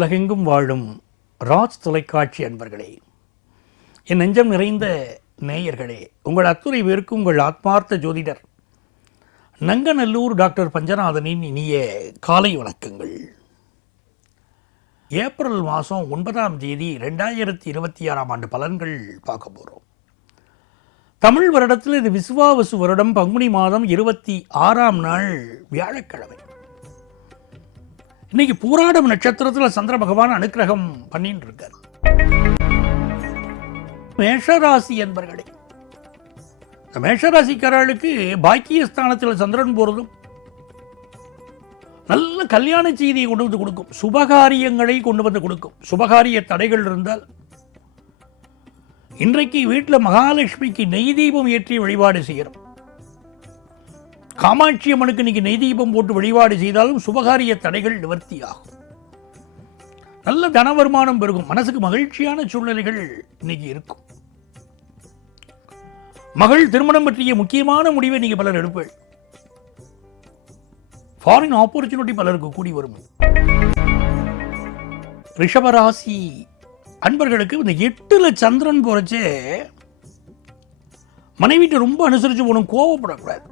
உலகெங்கும் வாழும் ராஜ் தொலைக்காட்சி அன்பர்களே, என் நெஞ்சம் நிறைந்த நேயர்களே, உங்கள் அத்துணை பேருக்கும் உங்கள் ஆத்மார்த்த ஜோதிடர் நங்கநல்லூர் டாக்டர் பஞ்சநாதனின் இனிய காலை வணக்கங்கள். ஏப்ரல் மாதம் 9ஆம் தேதி 2026ஆம் ஆண்டு பலன்கள் பார்க்க போகிறோம். தமிழ் வருடத்தில் இது விசுவாவசு வருடம் பங்குனி மாதம் 26ஆம் நாள் வியாழக்கிழமை. இன்னைக்கு பூராடம் நட்சத்திரத்தில் சந்திர பகவான் அனுக்கிரகம் பண்ணிட்டு இருக்கார். மேஷராசி என்பர்களே, இந்த மேஷராசிக்காரர்களுக்கு பாக்கியஸ்தானத்தில் சந்திரன் போறதும் நல்ல கல்யாண செய்தியை கொண்டு வந்து கொடுக்கும், சுபகாரியங்களை கொண்டு வந்து கொடுக்கும். சுபகாரிய தடைகள் இருந்தால் இன்றைக்கு வீட்டில் மகாலட்சுமிக்கு நெய் தீபம் ஏற்றி வழிபாடு செய்யணும். காமாட்சி அம்மனுக்கு இன்னைக்கு நெய் தீபம் போட்டு வழிபாடு செய்தாலும் சுபகாரிய தடைகள் நிவர்த்தி ஆகும். நல்ல தன வருமானம் பெருகும். மனசுக்கு மகிழ்ச்சியான சூழ்நிலைகள் இன்னைக்கு இருக்கும். மகள் திருமணம் பற்றிய முக்கியமான முடிவை நீங்க பலர் எடுப்பீர்கள். ஃபாரின் ஆப்பர்ச்சுனிட்டி பலருக்கு கூடி வரும். ரிஷபராசி அன்பர்களுக்கு இந்த 8ல் சந்திரன் போறச்சே மனைவிட்டு ரொம்ப அனுசரிச்சு போகணும், கோவப்படக்கூடாது.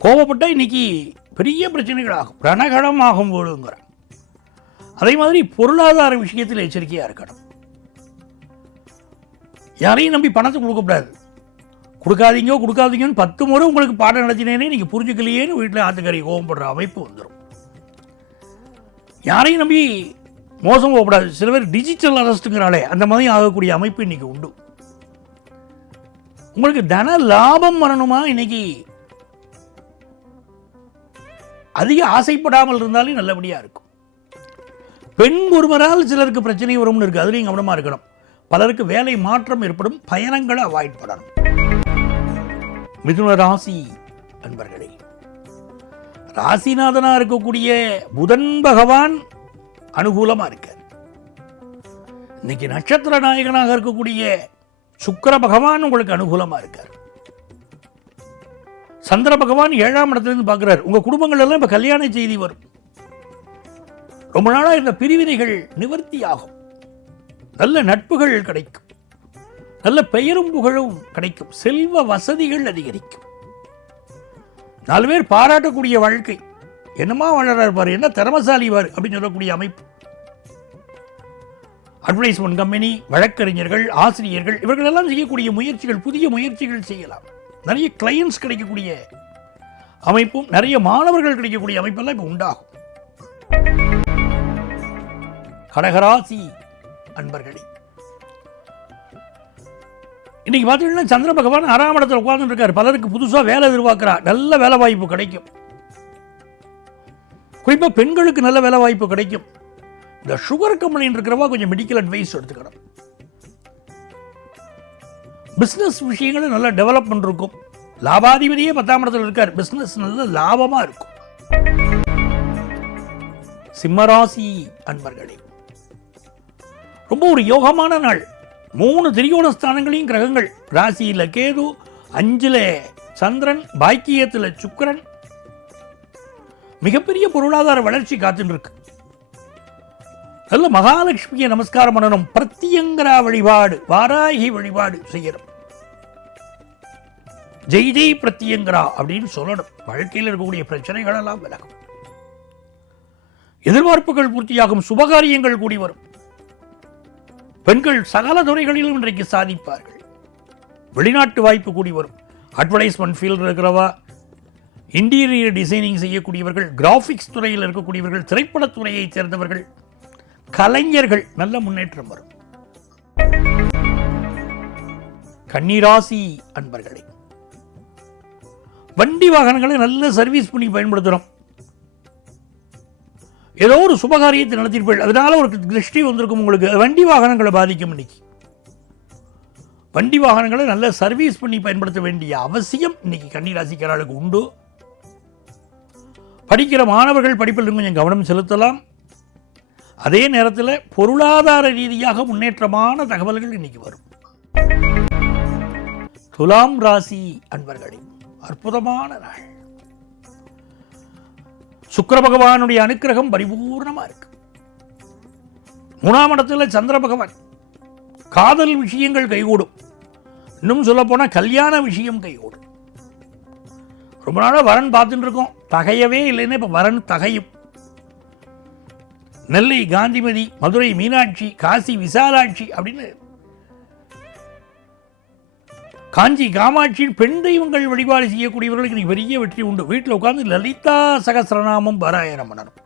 கோவப்பட்டா இன்னைக்கு பெரிய பிரச்சனைகள் ஆகும், ரணகடம் ஆகும் போதுங்கிற. அதே மாதிரி பொருளாதார விஷயத்தில் எச்சரிக்கையா இருக்கணும். யாரையும் நம்பி பணத்தை கொடுக்கக்கூடாது. கொடுக்காதீங்கன்னு 10 முறை உங்களுக்கு பாடம் நடத்தினேனே நீங்க புரிஞ்சுக்கலையேன்னு வீட்டில் ஆத்துக்காரி கோவப்படுற அமைப்பு வந்துடும். யாரையும் நம்பி மோசம் போகக்கூடாது. சில பேர் டிஜிட்டல் அரெஸ்ட்டுங்கிறாலே அந்த மாதிரி ஆகக்கூடிய அமைப்பு இன்னைக்கு உண்டு. உங்களுக்கு தன லாபம் வரணுமா, இன்னைக்கு அதிக ஆசைப்படாமல் இருந்தாலும் நல்லபடியா இருக்கும். பெண் ஒருவரால் சிலருக்கு பிரச்சனை வரும்னு இருக்கு, அதுலையும் கவனமா இருக்கணும். பலருக்கு வேலை மாற்றம் ஏற்படும், பயணங்களை அவாய்ட் பண்ணணும். மிதுன ராசி அன்பர்களே, ராசிநாதனா இருக்கக்கூடிய புதன் பகவான் அனுகூலமா இருக்கார். இன்னைக்கு நட்சத்திர நாயகனாக இருக்கக்கூடிய சுக்கிர பகவான் உங்களுக்கு அனுகூலமா இருக்கார். சந்திர பகவான் 7ஆம் இடத்திலிருந்து பார்க்கிறார். உங்க குடும்பங்கள் எல்லாம் இப்ப கல்யாண செய்தி வரும். ரொம்ப நாளா இந்த பிரிவினைகள் நிவர்த்தி ஆகும். நல்ல நட்புகள் கிடைக்கும், நல்ல பெயரும் புகழும் கிடைக்கும், செல்வ வசதிகள் அதிகரிக்கும். 4 பேர் பாராட்டக்கூடிய வாழ்க்கை. என்னமா வளர்றாரு பாரு, என்ன திறமசாலி பாரு அப்படின்னு சொல்லக்கூடிய அமைப்பு. அட்வர்டைஸ்மெண்ட் கம்பெனி, வழக்கறிஞர்கள், ஆசிரியர்கள் இவர்கள் எல்லாம் செய்யக்கூடிய முயற்சிகள், புதிய முயற்சிகள் செய்யலாம். நிறைய கிளையன்ஸ் கிடைக்கக்கூடிய அமைப்பும், நிறைய மாணவர்கள் கிடைக்கக்கூடிய அமைப்பெல்லாம் இப்போ உண்டாகும். கடகராசி அன்பர்களே, இன்னைக்கு பார்த்தீங்கன்னா சந்திர பகவான் 6ஆம் இடத்துல உட்கார்ந்து இருக்காரு. பலருக்கு புதுசாக வேலை எதிர்பார்க்கிறார், நல்ல வேலை வாய்ப்பு கிடைக்கும். குறிப்பாக பெண்களுக்கு நல்ல வேலை வாய்ப்பு கிடைக்கும். இந்த சுகர் கம்பெனி இருக்கிறவா கொஞ்சம் மெடிக்கல் அட்வைஸ் எடுத்துக்கணும். பிஸ்னஸ் விஷயங்களும் நல்ல டெவலப்மெண்ட் இருக்கும். லாபாதிபதியே 10ஆம் இடத்துல இருக்கார், பிஸ்னஸ் நல்ல லாபமா இருக்கும். சிம்மராசி அன்பர்களே, ரொம்ப ஒரு யோகமான நாள். 3 திரிகோண ஸ்தானங்களையும் கிரகங்கள், ராசியில கேது, 5ல் சந்திரன், பாக்கியத்தில் சுக்கிரன், மிகப்பெரிய பொருளாதார வளர்ச்சி காத்துட்டு இருக்கு. நல்ல மகாலட்சுமியை நமஸ்காரம் பண்ணணும். பிரத்யங்கரா வழிபாடு, வாராகி வழிபாடு செய்யணும். ஜெய் ஜெய் பிரத்யங்கரா அப்படின்னு சொல்லணும். வாழ்க்கையில் இருக்கக்கூடிய பிரச்சனைகள் எல்லாம் விலகும், எதிர்பார்ப்புகள் பூர்த்தியாகும், சுபகாரியங்கள் கூடி வரும். பெண்கள் சகல துறைகளிலும் இன்றைக்கு சாதிப்பார்கள். வெளிநாட்டு வாய்ப்பு கூடி வரும். அட்வர்டைஸ்மெண்ட் ஃபீல்டு இருக்கிறவா, இன்டீரியர் டிசைனிங் செய்யக்கூடியவர்கள், கிராபிக்ஸ் துறையில் இருக்கக்கூடியவர்கள், திரைப்படத்துறையை சேர்ந்தவர்கள், கலைஞர்கள், நல்ல முன்னேற்றம் வரும். கன்னிராசி அன்பர்களே, வண்டி வாகனங்களை நல்ல சர்வீஸ் பண்ணி பயன்படுத்துறோம். ஏதோ ஒரு சுபகாரியத்தை நடத்திருப்பீர்கள், அதனால ஒரு திருஷ்டி வந்திருக்கும் உங்களுக்கு. வண்டி வாகனங்களை பாதிக்கும். இன்னைக்கு வண்டி வாகனங்களை நல்ல சர்வீஸ் பண்ணி பயன்படுத்த வேண்டிய அவசியம் இன்னைக்கு கன்னிராசிக்காரர்களுக்கு உண்டு. படிக்கிற மாணவர்கள் படிப்பில் கொஞ்சம் கவனம் செலுத்தலாம். அதே நேரத்தில் பொருளாதார ரீதியாக முன்னேற்றமான தகவல்கள் இன்னைக்கு வரும். துலாம் ராசி அன்பர்களே, அற்புதமான நாள். சுக்கிர பகவானுடைய அனுக்கிரகம் பரிபூர்ணமா இருக்கு. 3ஆம் இடத்துல சந்திர பகவான். காதல் விஷயங்கள் கைகூடும். இன்னும் சொல்ல போனா கல்யாண விஷயம் கைகூடும். ரொம்ப நாளாக வரன் பார்த்துட்டு இருக்கோம், தகையவே இல்லைன்னா இப்போ வரன் தகையும். நெல்லை காந்திமதி, மதுரை மீனாட்சி, காசி விசாலாட்சி அப்படின்னு காஞ்சி காமாட்சியின் பெண் தெய்வங்கள் வழிபாடு செய்யக்கூடியவர்களுக்கு இன்னைக்கு பெரிய வெற்றி உண்டு. வீட்டில் உட்கார்ந்து லலிதா சகஸ்ரநாமம் பாராயணம் பண்ணணும்.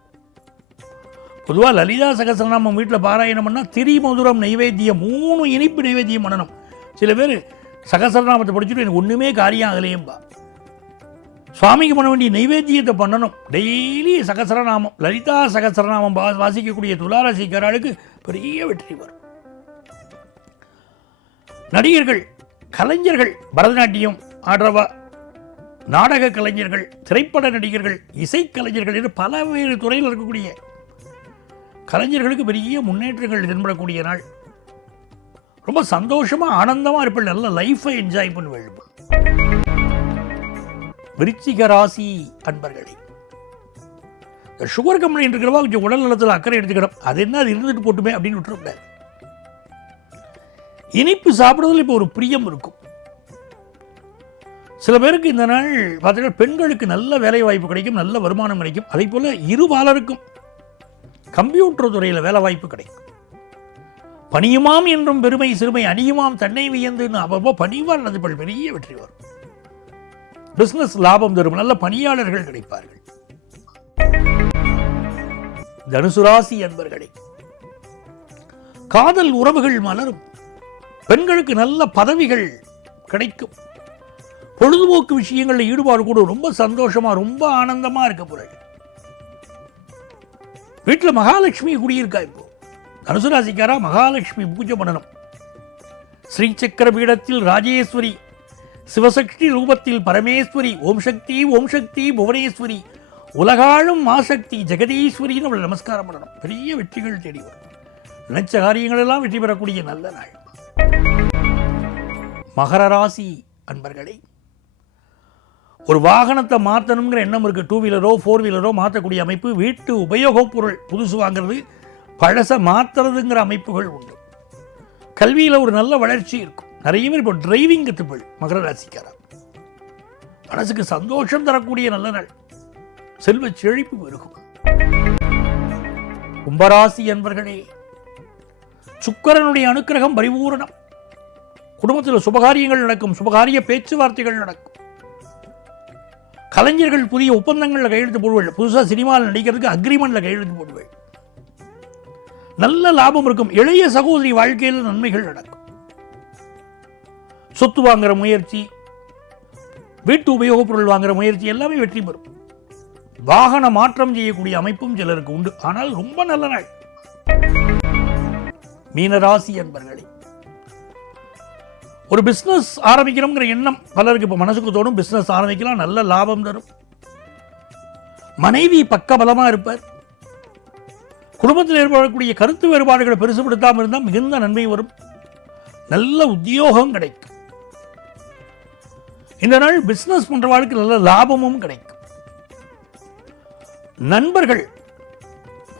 பொதுவாக லலிதா சகஸ்ரநாமம் வீட்டில் பாராயணம் பண்ணால் திரிமதுரம் நைவேத்தியம் 3 இனிப்பு நைவேத்தியம் பண்ணணும். சில பேர் சகஸ்ரநாமத்தை படிச்சுட்டு எனக்கு ஒன்றுமே காரியம் ஆகலையேம்பா. சுவாமிக்கு பண்ண வேண்டிய நைவேத்தியத்தை பண்ணணும். டெய்லி சகஸ்ரநாமம், லலிதா சகஸ்ரநாமம் வாசிக்கக்கூடிய துளாராசிக்காரர்களுக்கு பெரிய வெற்றி வரும். நடிகர்கள், கலைஞர்கள், பரதநாட்டியம் ஆடுறவா, நாடக கலைஞர்கள், திரைப்பட நடிகர்கள், இசைக்கலைஞர்கள் என்று பல்வேறு துறையில் இருக்கக்கூடிய கலைஞர்களுக்கு பெரிய முன்னேற்றங்கள் தென்படக்கூடிய நாள். ரொம்ப சந்தோஷமா ஆனந்தமா இருப்பேன். நல்ல லைஃபை என்ஜாய் பண்ணுவேன். விருச்சிக ராசி அன்பர்களே, இந்த சுகர் கம்பெனி இருக்கிறவா கொஞ்சம் உடல் நலத்தில் அக்கறை எடுத்துக்கணும். அது என்ன, அது இருந்துட்டு போட்டுமே அப்படின்னு விட்டுறக்கூடாது. இனிப்பு சாப்பிடுவதில் இப்போ ஒரு பிரியம் இருக்கும். சில பேருக்கு இந்த நாள் பார்த்தீங்கன்னா பெண்களுக்கு நல்ல வேலை வாய்ப்பு கிடைக்கும், நல்ல வருமானம் கிடைக்கும். அதே போல இருபாலருக்கும் கம்ப்யூட்டர் துறையில் வேலை வாய்ப்பு கிடைக்கும். பணியுமாம் என்றும் பெருமை சிறுமை அணியுமாம் தன்னை வியந்துன்னு அப்பப்போ பணிவார் நதிப்பள் பெரிய வெற்றி வரும். பிசினஸ் லாபம் தரும், நல்ல பணியாளர்கள் கிடைப்பார்கள். தனுசு ராசி அன்பர்களே, காதல் உறவுகள் மலரும். பெண்களுக்கு நல்ல பதவிகள் கிடைக்கும். பொழுதுபோக்கு விஷயங்களில் ஈடுபாடு கூட ரொம்ப சந்தோஷமா ரொம்ப ஆனந்தமா இருக்க போறாங்க. வீட்டில் மகாலட்சுமி குடியிருக்கா. இப்போ தனுசு ராசிக்காரா மகாலட்சுமி பூஜை பண்ணணும். ஸ்ரீ சக்கர பீடத்தில் ராஜேஸ்வரி, சிவசக்தி ரூபத்தில் பரமேஸ்வரி, ஓம் சக்தி ஓம் சக்தி புவனேஸ்வரி, உலகாளும் மாசக்தி ஜெகதீஸ்வரின்னு அவளை நமஸ்காரம் பண்ணணும். பெரிய வெற்றிகள் தேடி வரும். நினைச்ச காரியங்கள் எல்லாம் வெற்றி பெறக்கூடிய நல்ல நாள். மகர ராசி அன்பர்களே, ஒரு வாகனத்தை மாற்றணுங்கிற எண்ணம் இருக்கு. 2 வீலரோ 4 வீலரோ மாற்றக்கூடிய அமைப்பு, வீட்டு உபயோகப் பொருள் புதுசு வாங்கிறது, பழச மாற்றுறதுங்கிற அமைப்புகள் உண்டு. கல்வியில் ஒரு நல்ல வளர்ச்சி இருக்கும். நிறைய பேர் இப்போ டிரைவிங் கற்றுப்பள் மகர ராசிக்காரா. மனசுக்கு சந்தோஷம் தரக்கூடிய நல்ல நாள். செல்வ செழிப்பு இருக்கும். கும்பராசி என்பர்களே, சுக்கிரனுடைய அனுக்கிரகம் பரிபூரணம். குடும்பத்தில் சுபகாரியங்கள் நடக்கும், சுபகாரிய பேச்சுவார்த்தைகள் நடக்கும். கலைஞர்கள் புதிய ஒப்பந்தங்களில் கையெழுத்து போடுவாள். புதுசாக சினிமாவில் நடிக்கிறதுக்கு அக்ரிமெண்ட்ல கையெழுத்து போடுவாள். நல்ல லாபம் இருக்கும். இளைய சகோதரி வாழ்க்கையில் நன்மைகள் நடக்கும். சொத்து வாங்குற முயற்சி, வீட்டு உபயோகப் பொருள் வாங்குற முயற்சி எல்லாமே வெற்றி பெறும். வாகன மாற்றம் செய்யக்கூடிய அமைப்பும் சிலருக்கு உண்டு. ஆனால் ரொம்ப நல்ல நாள். மீனராசி என்பர்களே, ஒரு பிசினஸ் ஆரம்பிக்கிறோங்கிற எண்ணம் பலருக்கு இப்போ மனசுக்கு தோணும். பிசினஸ் ஆரம்பிக்கலாம், நல்ல லாபம் தரும். மனைவி பக்கபலமா இருப்பார். குடும்பத்தில் ஏற்படக்கூடிய கருத்து வேறுபாடுகளை பெருசுபடுத்தாமல் இருந்தால் மிகுந்த நன்மை வரும். நல்ல உத்தியோகம் கிடைக்கும். இந்த நாள் பிசினஸ் பண்றவாளுக்கு நல்ல லாபமும் கிடைக்கும். நண்பர்கள்,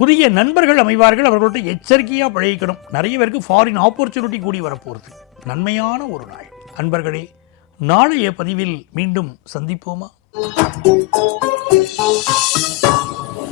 புதிய நண்பர்கள் அமைவார்கள். அவர்கள்ட்ட எச்சரிக்கையா பழகிக்கணும். நிறைய பேருக்கு ஃபாரின் ஆப்பர்ச்சுனிட்டி கூடி வரப்போகிறது. நன்மையான ஒரு நாள். அன்பர்களே, நாளைய பதிவில் மீண்டும் சந்திப்போமா?